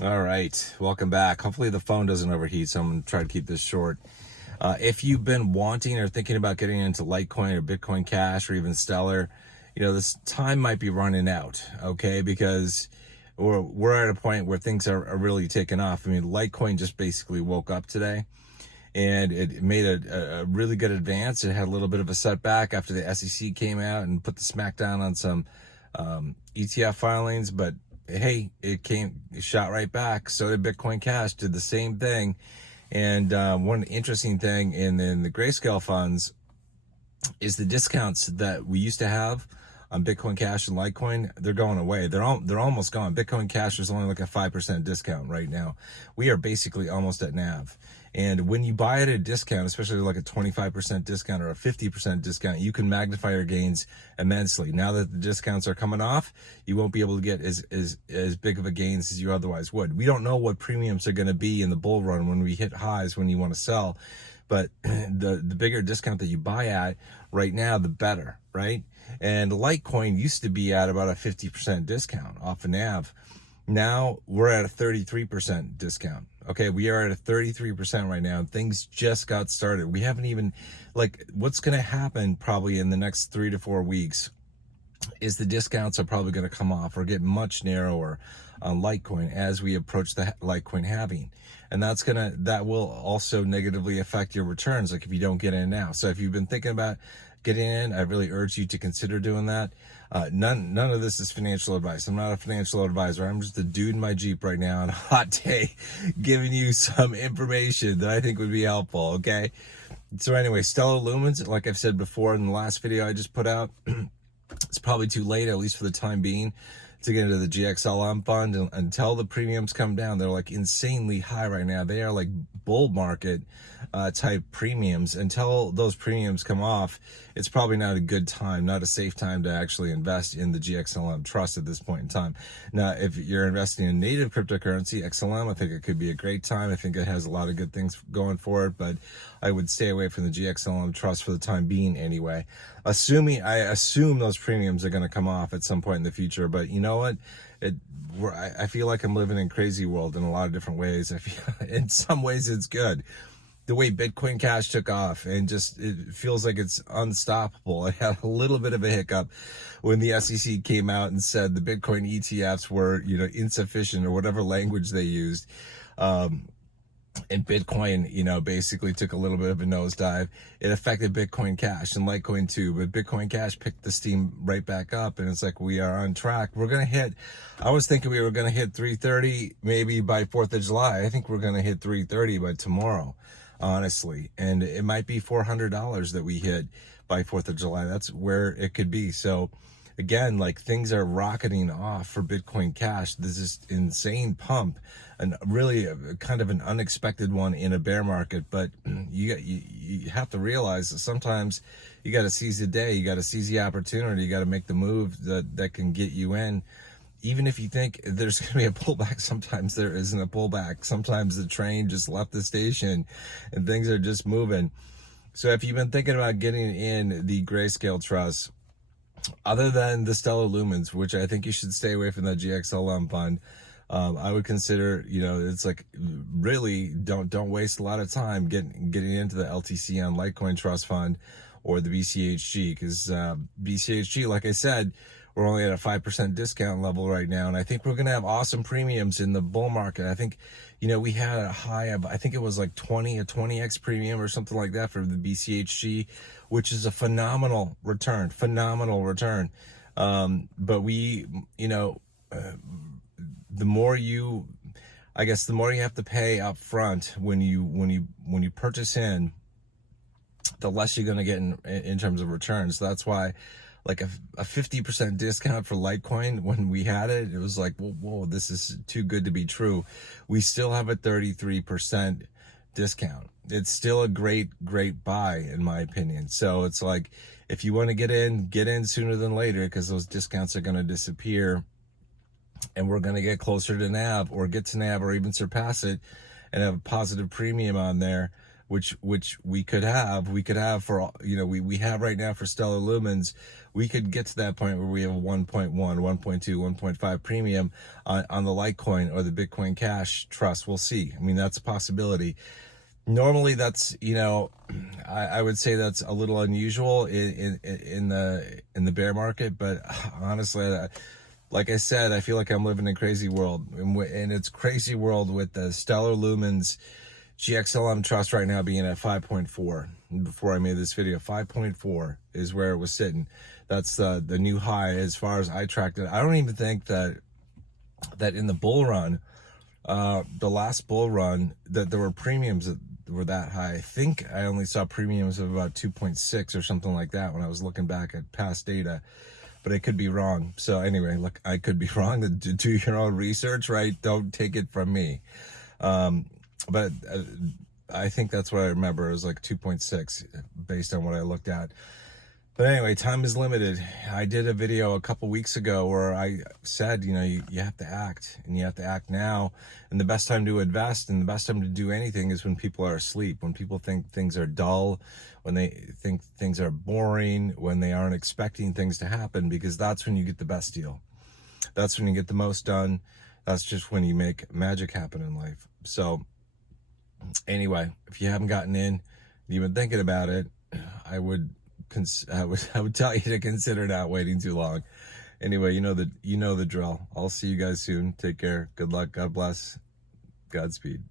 All right, welcome back. Hopefully the phone doesn't overheat, so I'm going to try to keep this short. If you've been wanting or thinking about getting into Litecoin or Bitcoin Cash or even Stellar, this time might be running out, okay? Because we're at a point where things are really taking off. I mean, Litecoin just basically woke up today and it made a really good advance. It had a little bit of a setback after the SEC came out and put the smackdown on some ETF filings, but hey, it shot right back. So did Bitcoin Cash, did the same thing. And one interesting thing in the Grayscale funds is the discounts that we used to have on Bitcoin Cash and Litecoin. They're going away. They're almost gone. Bitcoin Cash is only like a 5% discount right now. We are basically almost at NAV. And when you buy at a discount, especially like a 25% discount or a 50% discount, you can magnify your gains immensely. Now that the discounts are coming off, you won't be able to get as big of a gains as you otherwise would. We don't know what premiums are going to be in the bull run when we hit highs when you want to sell. But the bigger discount that you buy at right now, the better, right? And Litecoin used to be at about a 50% discount off of NAV. Now we're at a 33% discount. Okay, we are at a 33% right now. Things just got started. We haven't even, what's going to happen probably in the next 3 to 4 weeks is the discounts are probably going to come off or get much narrower on Litecoin as we approach the Litecoin halving. And that will also negatively affect your returns, like if you don't get in now. So if you've been thinking about getting in, I really urge you to consider doing that. None of this is financial advice. I'm not a financial advisor. I'm just a dude in my Jeep right now on a hot day giving you some information that I think would be helpful, okay? So anyway, Stellar Lumens, like I've said before in the last video I just put out, it's probably too late, at least for the time being, to get into the GXLM fund until the premiums come down. They're like insanely high right now. They are like bull market type premiums. Until those premiums come off, it's probably not a good time, not a safe time to actually invest in the GXLM trust at this point in time. Now, if you're investing in native cryptocurrency, XLM, I think it could be a great time. I think it has a lot of good things going for it, but I would stay away from the GXLM trust for the time being anyway. I assume those premiums are going to come off at some point in the future, but you know what? I feel like I'm living in crazy world in a lot of different ways. I feel in some ways it's good. The way Bitcoin Cash took off and it feels like it's unstoppable. I had a little bit of a hiccup when the SEC came out and said the Bitcoin ETFs were, insufficient or whatever language they used. And Bitcoin, basically took a little bit of a nosedive. It affected Bitcoin Cash and Litecoin too, but Bitcoin Cash picked the steam right back up, and it's like we are on track. I was thinking we were going to hit 330 maybe by 4th of July. I think we're going to hit 330 by tomorrow, honestly. And it might be $400 that we hit by 4th of July. That's where it could be. So again, like things are rocketing off for Bitcoin Cash. This is insane pump, and really kind of an unexpected one in a bear market. But you have to realize that sometimes you got to seize the day, you got to seize the opportunity, you got to make the move that can get you in. Even if you think there's going to be a pullback, sometimes there isn't a pullback. Sometimes the train just left the station and things are just moving. So if you've been thinking about getting in the Grayscale Trust, other than the Stellar Lumens, which I think you should stay away from the GXLM fund, I would consider, it's like really don't waste a lot of time getting into the LTCN Litecoin Trust Fund or the BCHG, because BCHG, like I said, we're only at a 5% discount level right now, and I think we're going to have awesome premiums in the bull market. I think, we had a high of, I think it was like 20x premium or something like that for the BCHG, which is a phenomenal return. But we, the more you have to pay up front when you purchase in, the less you're going to get in terms of returns. So that's why, like a 50% discount for Litecoin, when we had it, it was like, whoa, this is too good to be true. We still have a 33% discount. It's still a great buy in my opinion. So it's like, if you want to get in sooner than later, because those discounts are going to disappear and we're going to get closer to NAV or get to NAV or even surpass it and have a positive premium on there, which we could have for, we have right now for Stellar Lumens. we could get to that point where we have a 1.1, 1.2, 1.5 premium on the Litecoin or the Bitcoin Cash trust. We'll see. I mean, that's a possibility. Normally that's, you know, I would say that's a little unusual in the bear market, but honestly, like I said, I feel like I'm living in a crazy world, and it's crazy world with the Stellar Lumens GXLM trust right now being at 5.4. Before I made this video, 5.4 is where it was sitting. That's the new high as far as I tracked it. I don't even think that in the bull run, the last bull run, that there were premiums that were that high. I think I only saw premiums of about 2.6 or something like that when I was looking back at past data, but I could be wrong. So anyway, look, I could be wrong. Do your own research, right? Don't take it from me. But I think that's what I remember. It was like 2.6 based on what I looked at. But anyway, time is limited. I did a video a couple weeks ago where I said, you know, you have to act, and you have to act now. And the best time to invest and the best time to do anything is when people are asleep, when people think things are dull, when they think things are boring, when they aren't expecting things to happen, because that's when you get the best deal. That's when you get the most done. That's just when you make magic happen in life. So anyway, if you haven't gotten in, you've been thinking about it, I would tell you to consider not waiting too long. Anyway, you know the drill. I'll see you guys soon. Take care. Good luck. God bless. Godspeed.